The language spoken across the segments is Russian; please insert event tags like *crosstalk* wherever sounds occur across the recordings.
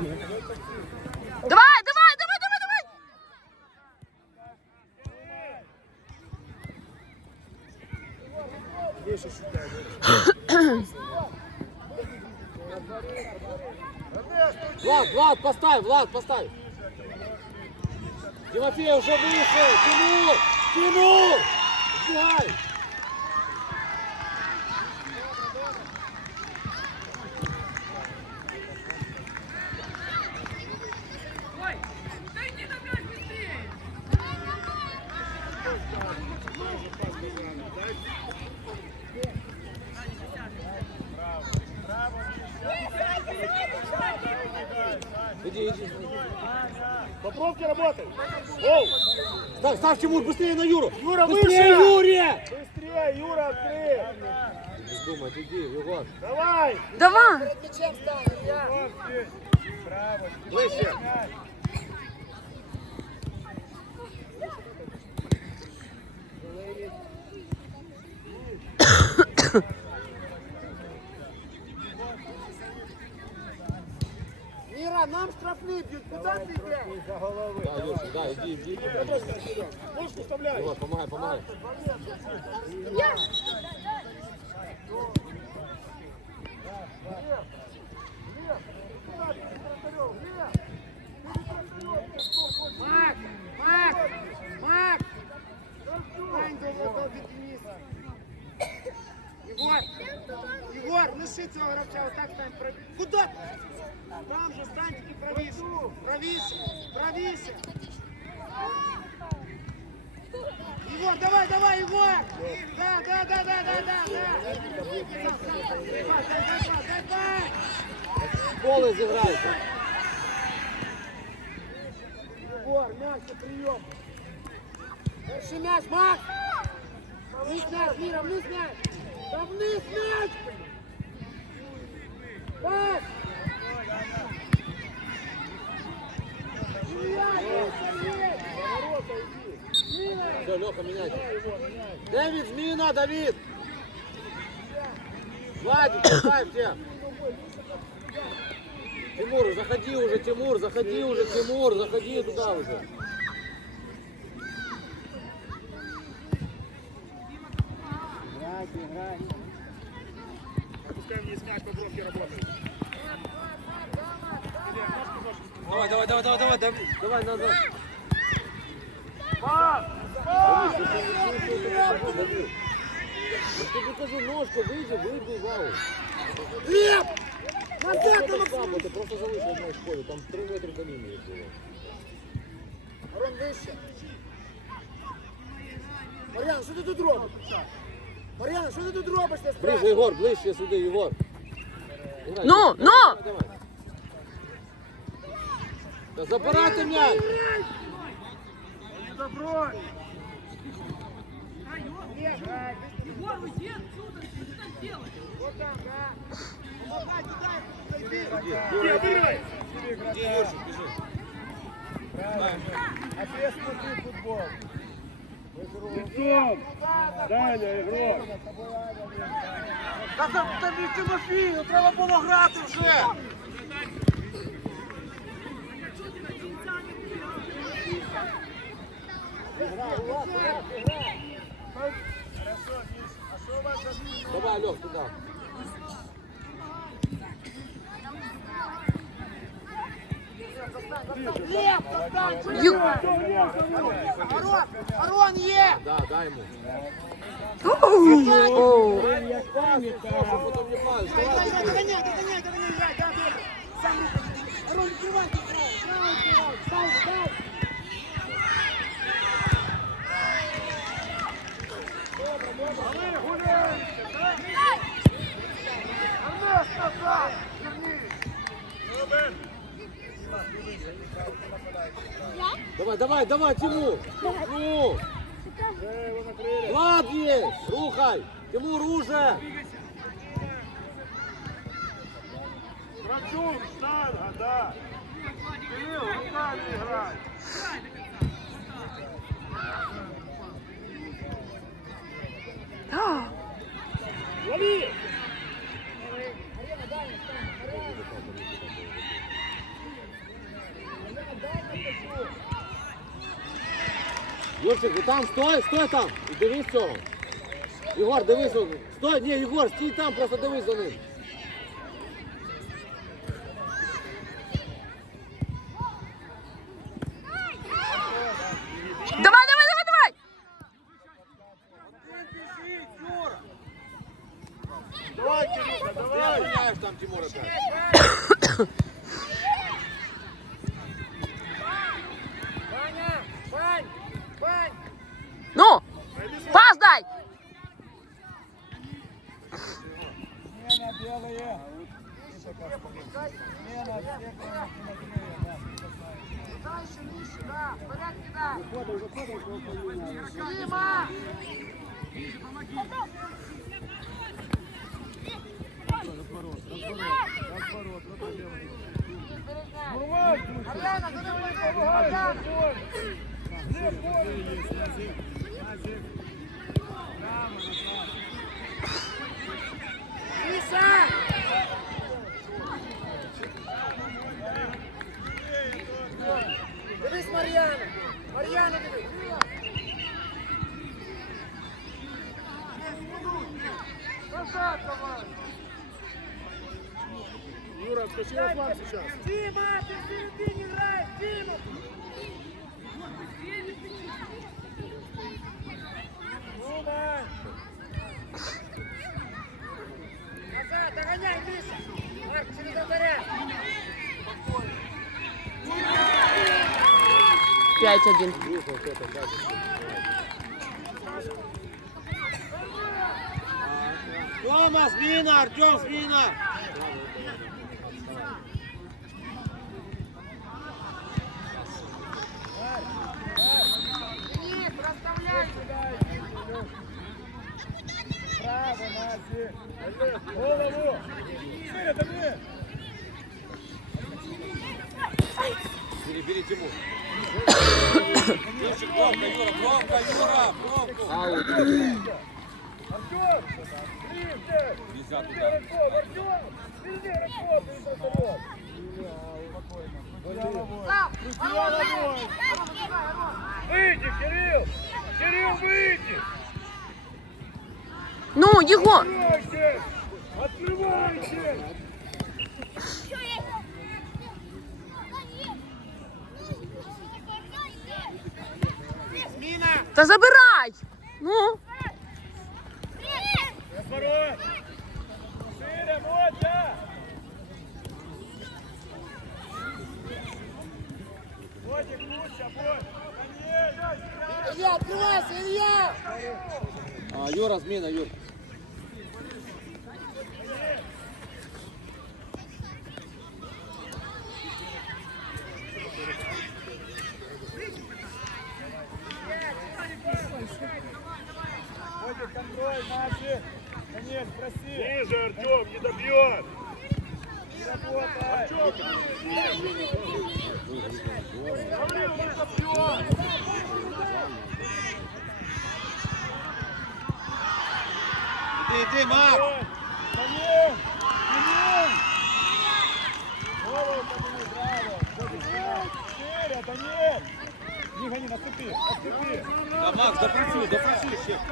Давай, давай, давай, давай, давай! Влад, Влад, поставь, Влад, поставь. Тимофей, уже выше. Тимур, Тимур. Сбегай. По пробке работай. Оу! Ставь, ставь, Тимур, быстрее на Юру. Юра, быстрее, выше! Юрия. Быстрее, Юра, открой! Не думай, иди, Егор. Давай! Давай! Выше! Мира, нам штрафные бьют. Куда ты играешь? За головы. Да, Юрчик, да, иди, иди. Можешь вставлять? Егор, помогай, помогай. Макс! Макс! Макс! Стань до этого до Дениса. Егор! Егор, лиши цього гравця, отак стань правіше. Куда? ти? Там же стань тільки правіше. Правіше, правіше. Егор, давай, давай, Егор! Да, да, да, да, да, да, да. Сам, сам, сам. Дай пас, дай, дай пас, дай пас. Поле зіграйте. Егор, мяч на прием. Перший мяч, Макс! Вниз мяч, Мира, вниз мяч! Да вниз мяч! Пас! Все, Леха, меняйте. Дэвид, змеина, Давид. Владик, поставь всем. Тимур, заходи уже, Тимур, заходи уже, Тимур, заходи туда уже. Играть, играть. Опускаем вниз мяч, по пробке работай. Давай, давай, давай, давай, давай, Давид, давай назад. Пас! Давид. Я тебе кажу, ножку, выйди, выйди в аут. Лев! Назад, на Максим! ты просто завыше одной школе, там 3 метра до линии было. Рон, вище! Мар'ян, що ти тут робиш? Мар'ян, що ти тут робиш? Ти Ближе, Егор, ближче сюда, Егор. Играй. Ну, Давай, ну! давай, давай. Да забирайте мяч! Добро! Егор, уйди отсюда, что ты там делаешь? Вот там, да. Помогай туда. Иди, обыгрывай! Иди, Юрчик, бежи. Ответственный футбол. Лицом! Даня, игрок! Та там Тимофію, треба було грати вже. Давай, Лех, туда. Лев. Арон, Арон є. Да, дай ему. Оу. Давай, давай, Тимур. Ну. Влад есть. Рухай. Тимур уже. Кравчук, штанга, да. Кирилл, руками играй. Лови! Арена, дальня, стань. Арена. Юрчик, і там, стой, стой там. І дивись цього. Ігор, дивись. он. Стой, ні, Ігор, стій там, просто дивись за ним. Смена белые. Смена все, кроме Тимофея, да, Дальше, выше, да, в порядке, да. Дима! Марьяна, ты давай помогай! Миша! Дивись, Мар'яна! Мар'яна, дивись! Назад давай! Юра, скажи Руслан сейчас. Дима, ты в середине играешь! Дима! Ну, Мань! Назад, догоняй, Миша! Марк, через вратаря! 5-1. Тома, зміна, Артем, зміна. Нельзя туда. Выйди, Кирилл! Кирилл, выйди! Ну, Єгор! Открывайте! Открывайте! Смина! Та забирай! Ну, Разворот! Шире, Мотя! Мотик, лучше, бой! Илья, открывайся, Илья! А, Юра, зміна, Юр.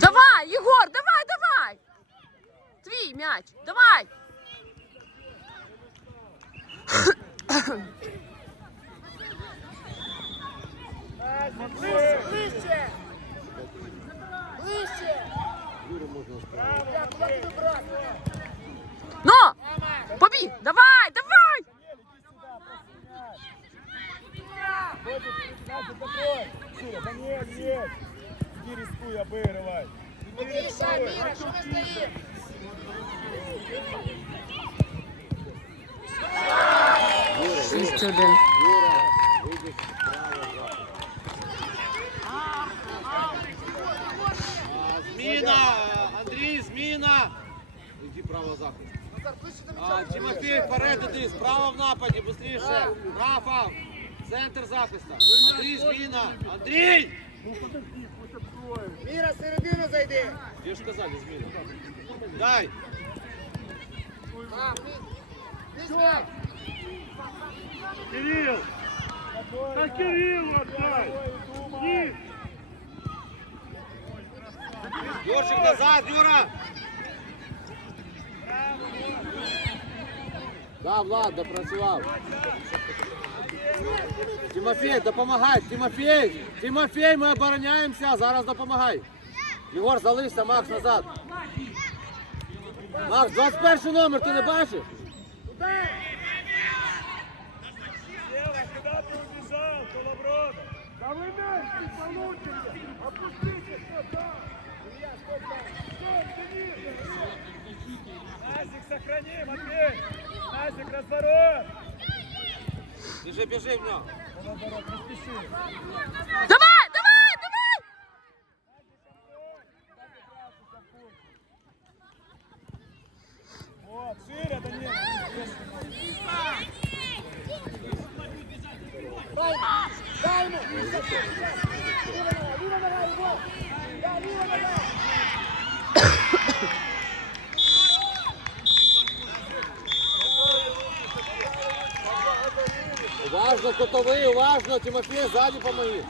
Давай, Єгор, давай, давай! Твій м'яч, давай! Ближе, ближе! Зміна, Андрій, зміна. Іди право захист. А, Тимофій, вперед іди, справа в нападі, быстріше. Рафа, центр захисту. Андрій, зміна. Андрій! Мира, середину зайди! Де ж казали, зміна? Дай. А, Миша! Кирилл, Да Кириллу отдай. Низ. Юрчик назад, Юра! Да, Влад, допрацював. Тимофей, допомагай, Тимофей! Тимофей, ми обороняємося, зараз допомагай. Єгор, залишся, Макс, назад. Макс, 21 номер, ти не бачиш? Да вы мяч не получите! Опустите, Денис? Назик, сохрани, Матвей! Назик, разворот! Біжи, біжи в нього. Колоброд, не спеши! Давай, давай, давай! Вот, шире, Данил! Дай ему! Лево нога, лево нога, Егор! Да, лево нога! Уважно, котовий, уважно, Тимофей, ззаді помоги.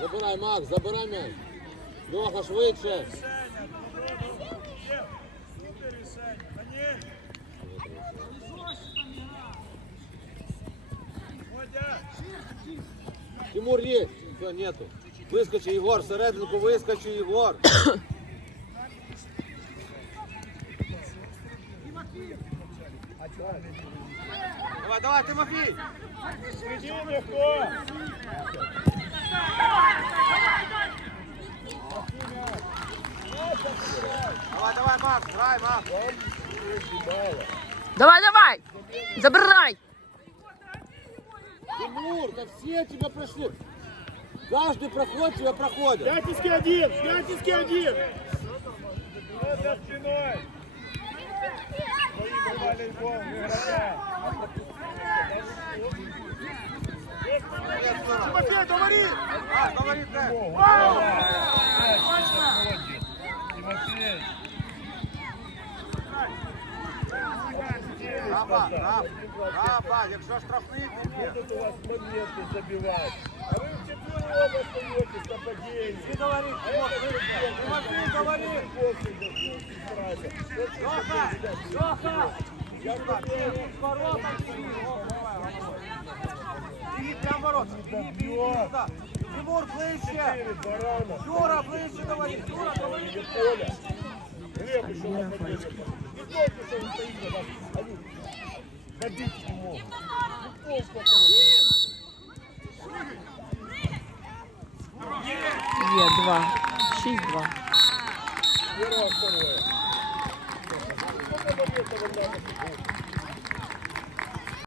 Забирай, Макс, забирай м'яч. Льоха, швидше. Тимур есть. Все, нету. Выскочи, Егор, серединку выскочи, Егор. *coughs* Давай, давай, Тимофей. Среди легко! Давай, давай, Макс, грай, Макс. Давай, давай! Забирай! Тимур, да все тебя прошли. Каждый проход тебя проходит. Пятницкий один! Пятницкий один! За спиной! Тимофей, говори! А, говори, Фред. Тимофей! Рафа, Рафа, Рафа, якщо штрафний, то ні. Тут у вас моменты забивать. Тимур, ближче. Юра, ближче говори. Юра, говори. Глеб еще на подъезде. Не только что он стоит на вас. Они забить не могут. Не просто Є два. Шість-два. Первое,